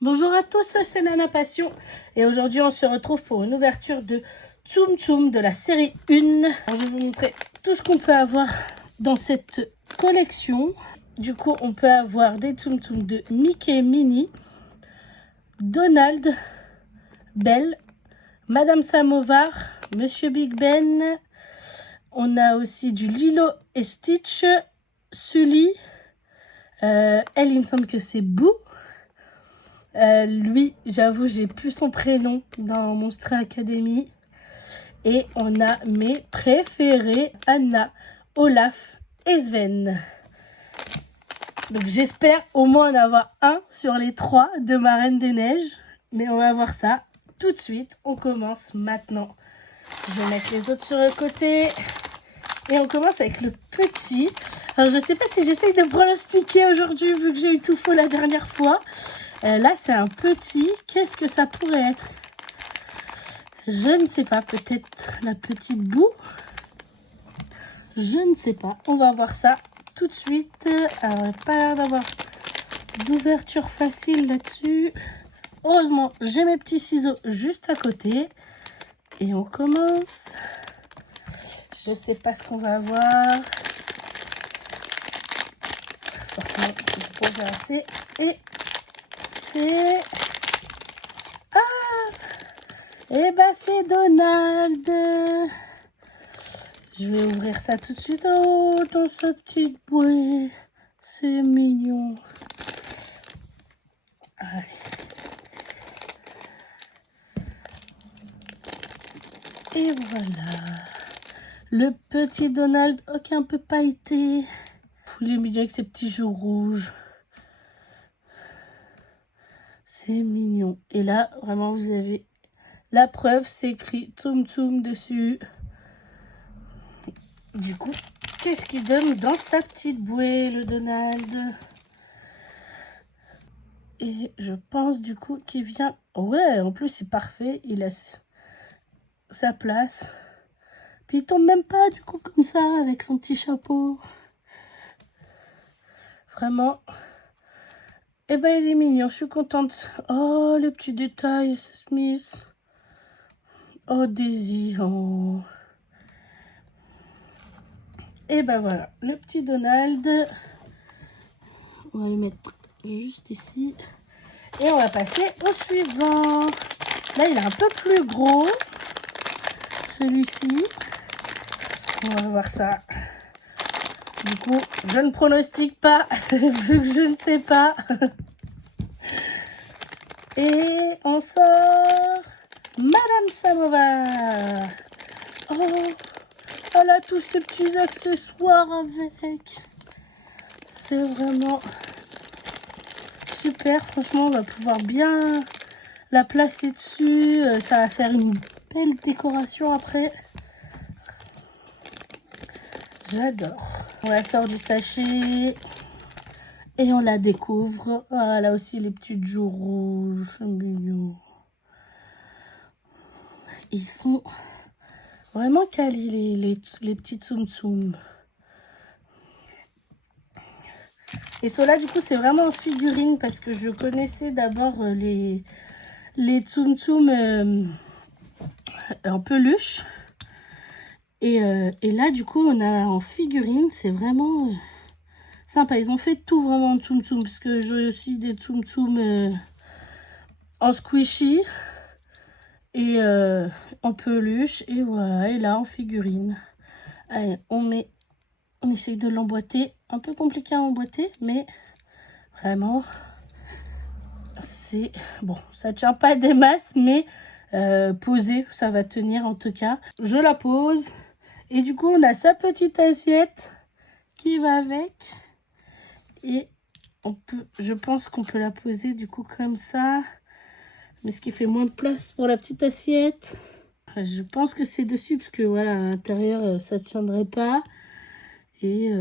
Bonjour à tous, c'est Nana Passion et aujourd'hui on se retrouve pour une ouverture de Tsum Tsum de la série 1. Alors, je vais vous montrer tout ce qu'on peut avoir dans cette collection. Du coup on peut avoir des Tsum Tsum de Mickey Minnie, Donald, Belle, Madame Samovar, Monsieur Big Ben. On a aussi du Lilo et Stitch, Sully, elle il me semble que c'est Boo. Lui, j'avoue, j'ai plus son prénom dans Monstre Academy. Et on a mes préférés, Anna, Olaf et Sven. Donc j'espère au moins en avoir un sur les 3 de ma Reine des Neiges. Mais on va voir ça tout de suite. On commence maintenant. Je vais mettre les autres sur le côté. Et on commence avec le petit. Alors je sais pas si j'essaye de pronostiquer aujourd'hui vu que j'ai eu tout faux la dernière fois. Là, c'est un petit. Qu'est-ce que ça pourrait être? Je ne sais pas. Peut-être la petite Boue. Je ne sais pas. On va voir ça tout de suite. Alors, il n'y a pas l'air d'avoir d'ouverture facile là-dessus. Heureusement, j'ai mes petits ciseaux juste à côté. Et on commence. Je ne sais pas ce qu'on va avoir. Forcément, il faut poser assez. Et c'est... Eh ben c'est Donald. Je vais ouvrir ça tout de suite. Oh, dans sa petite bouée. C'est mignon. Allez. Et voilà. Le petit Donald, ok, un peu pailleté. Il est mignon avec ses petits joues rouges. C'est mignon. Et là, vraiment, vous avez la preuve, c'est écrit Tsum Tsum dessus. Du coup, qu'est-ce qu'il donne dans sa petite bouée, le Donald? Et je pense du coup qu'il vient... Ouais, en plus, c'est parfait. Il a sa place. Puis il tombe même pas du coup comme ça, avec son petit chapeau. Vraiment. Eh ben, il est mignon. Je suis contente. Oh, les petits détails, c'est Smith. Oh, Daisy. Oh. Et ben voilà, le petit Donald. On va le mettre juste ici. Et on va passer au suivant. Là, il est un peu plus gros. Celui-ci. On va voir ça. Du coup, je ne pronostique pas, vu que je ne sais pas. Et on sort Madame Samovar. Oh, elle a tous ces petits accessoires avec. C'est vraiment super. Franchement, on va pouvoir bien la placer dessus. Ça va faire une belle décoration après. J'adore. On la sort du sachet. Et on la découvre. Ah, là aussi, les petites joues rouges. Mignons. Ils sont vraiment quali, les petits Tsum Tsum. Et ceux-là, du coup, c'est vraiment en figurine parce que je connaissais d'abord les Tsum Tsum en peluche. Et là, du coup, on a en figurine. C'est vraiment sympa. Ils ont fait tout vraiment en Tsum Tsum parce que j'ai aussi des Tsum Tsum en squishy et en peluche. Et voilà, et là, en figurine. Allez, on essaye de l'emboîter. Un peu compliqué à emboîter, mais vraiment, c'est... Bon, ça tient pas des masses, mais posé, ça va tenir en tout cas. Je la pose. Et du coup, on a sa petite assiette qui va avec. Et on peut, je pense qu'on peut la poser du coup comme ça. Mais ce qui fait moins de place pour la petite assiette. Je pense que c'est dessus parce que voilà, à l'intérieur, ça ne tiendrait pas. Et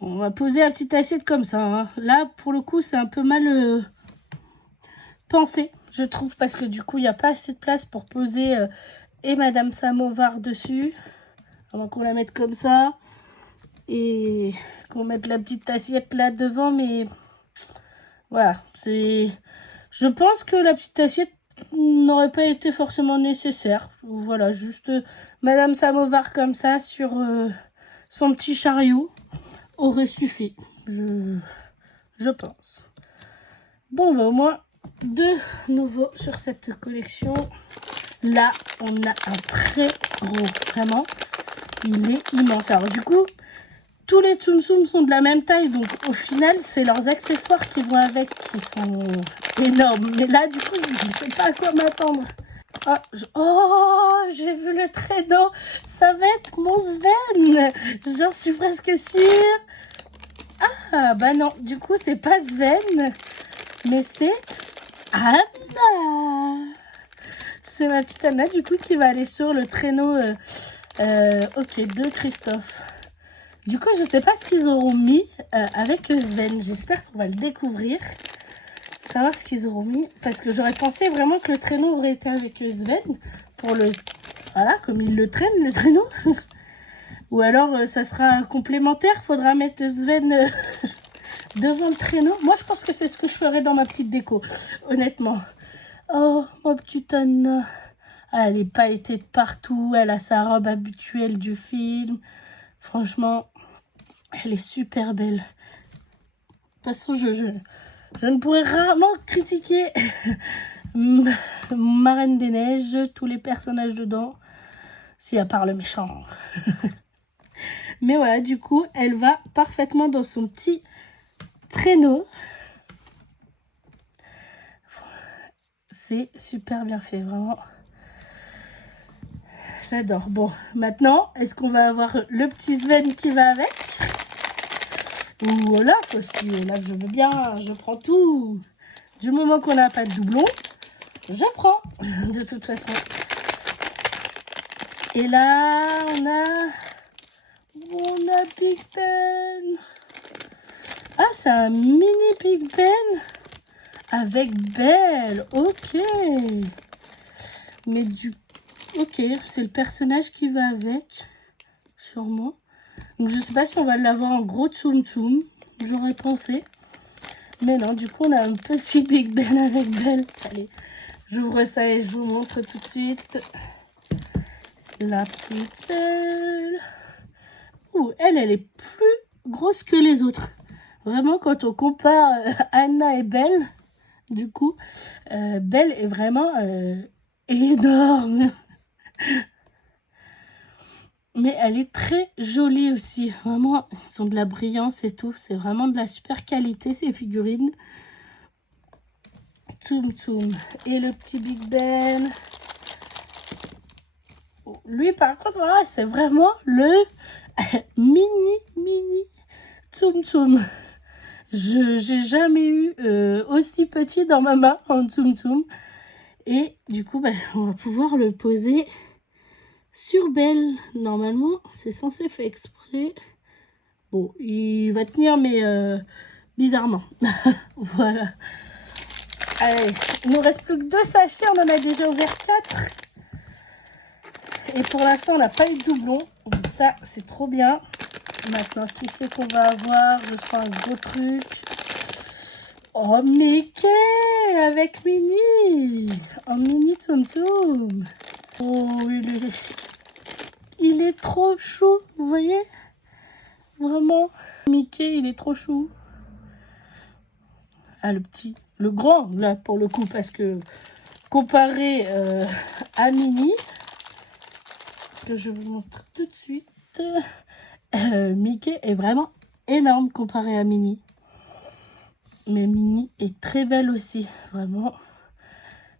on va poser la petite assiette comme ça. Hein. Là, pour le coup, c'est un peu mal pensé, je trouve, parce que du coup, il n'y a pas assez de place pour poser et Madame Samovar dessus. Avant qu'on la mette comme ça. Et qu'on mette la petite assiette là devant, mais Voilà, c'est... Je pense que la petite assiette n'aurait pas été forcément nécessaire. Voilà, juste Madame Samovar comme ça sur son petit chariot aurait suffi. Je pense. Bon, bah au moins, de nouveau sur cette collection. Là, on a un très gros, vraiment. Il est immense. Alors du coup, tous les Tsum Tsum sont de la même taille. Donc au final, c'est leurs accessoires qui vont avec qui sont énormes. Mais là, du coup, je ne sais pas à quoi m'attendre. Oh, j'ai vu le traîneau. Ça va être mon Sven. J'en suis presque sûre. Ah, bah non. Du coup, c'est pas Sven. Mais c'est Anna. C'est ma petite Anna, du coup, qui va aller sur le traîneau de Christophe. Du coup, je sais pas ce qu'ils auront mis avec Sven. J'espère qu'on va le découvrir. Savoir ce qu'ils auront mis. Parce que j'aurais pensé vraiment que le traîneau aurait été avec Sven. Pour le... Voilà, comme il le traîne, le traîneau. Ou alors, ça sera complémentaire. Faudra mettre Sven devant le traîneau. Moi, je pense que c'est ce que je ferai dans ma petite déco. Honnêtement. Oh, ma petite Anna. Ah, elle est pailletée de partout. Elle a sa robe habituelle du film. Franchement, elle est super belle. De toute façon, je ne pourrais rarement critiquer Marraine des Neiges, tous les personnages dedans, si à part le méchant. Mais voilà, du coup, elle va parfaitement dans son petit traîneau. C'est super bien fait, vraiment. J'adore. Bon, maintenant, est-ce qu'on va avoir le petit Sven qui va avec? Ou Olaf aussi. Olaf, je veux bien, je prends tout. Du moment qu'on n'a pas de doublon, je prends, de toute façon. Et là, on a Big Ben. Ah, c'est un mini Big Ben avec Belle. Ok. Mais ok, c'est le personnage qui va avec, sûrement. Donc, je sais pas si on va l'avoir en gros Tsum Tsum. J'aurais pensé. Mais non, du coup, on a un petit Big Ben avec Belle. Allez, j'ouvre ça et je vous montre tout de suite. La petite Belle. Ouh, elle est plus grosse que les autres. Vraiment, quand on compare Anna et Belle, du coup, Belle est vraiment énorme. Mais elle est très jolie aussi. Vraiment, ils sont de la brillance et tout. C'est vraiment de la super qualité, ces figurines. Tsum Tsum. Et le petit Big Ben. Lui, par contre, voilà, c'est vraiment le mini Tsum Tsum. J'ai jamais eu aussi petit dans ma main en Tsum Tsum. Et du coup, on va pouvoir le poser sur Belle. Normalement, c'est censé faire exprès. Bon, il va tenir, mais bizarrement. Voilà. Allez, il nous reste plus que 2 sachets. On en a déjà ouvert 4. Et pour l'instant, on n'a pas eu de doublon. Donc ça, c'est trop bien. Maintenant, qui c'est qu'on va avoir? Je sens un gros truc. Oh, Mickey avec Minnie. En mini Tsum Tsum. Oh, il est trop chou, vous voyez? Vraiment. Mickey, il est trop chou. Ah, le grand, là, pour le coup, parce que comparé à Minnie, que je vous montre tout de suite, Mickey est vraiment énorme comparé à Minnie. Mais Minnie est très belle aussi, vraiment.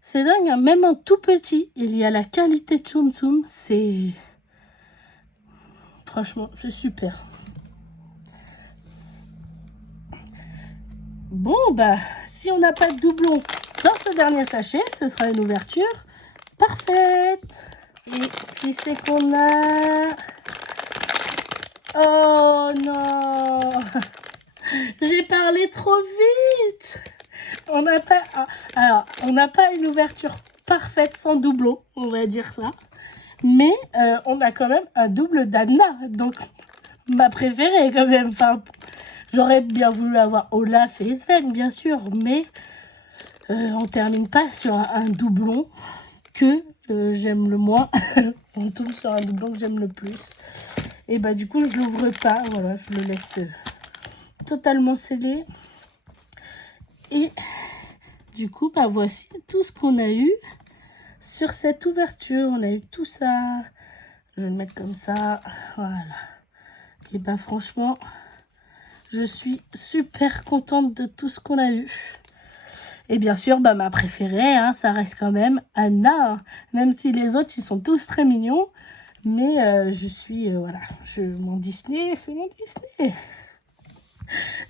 C'est dingue, hein, même en tout petit, il y a la qualité de Tsum Tsum. C'est... Franchement, c'est super. Bon, bah, si on n'a pas de doublon dans ce dernier sachet, ce sera une ouverture parfaite. Et qui c'est qu'on a? Oh non! J'ai parlé trop vite! On n'a pas... Alors, on n'a pas une ouverture parfaite sans doublon, on va dire ça. Mais on a quand même un double d'Anna, donc ma préférée quand même. Enfin, J'aurais bien voulu avoir Olaf et Sven, bien sûr, mais on termine pas sur un doublon que j'aime le moins. On tombe sur un doublon que j'aime le plus. Et bah du coup, je l'ouvre pas. Voilà, je le laisse totalement scellé. Et du coup, bah voici tout ce qu'on a eu sur cette ouverture. On a eu tout ça. Je vais le mettre comme ça. Voilà. Et bah franchement, je suis super contente de tout ce qu'on a eu. Et bien sûr, bah, ma préférée, hein, ça reste quand même Anna. Hein. Même si les autres, ils sont tous très mignons. Mais je suis, voilà, mon Disney, c'est mon Disney.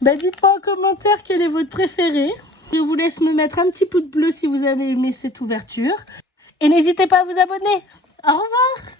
Bah, dites-moi en commentaire quel est votre préféré. Je vous laisse me mettre un petit pouce bleu si vous avez aimé cette ouverture. Et n'hésitez pas à vous abonner. Au revoir.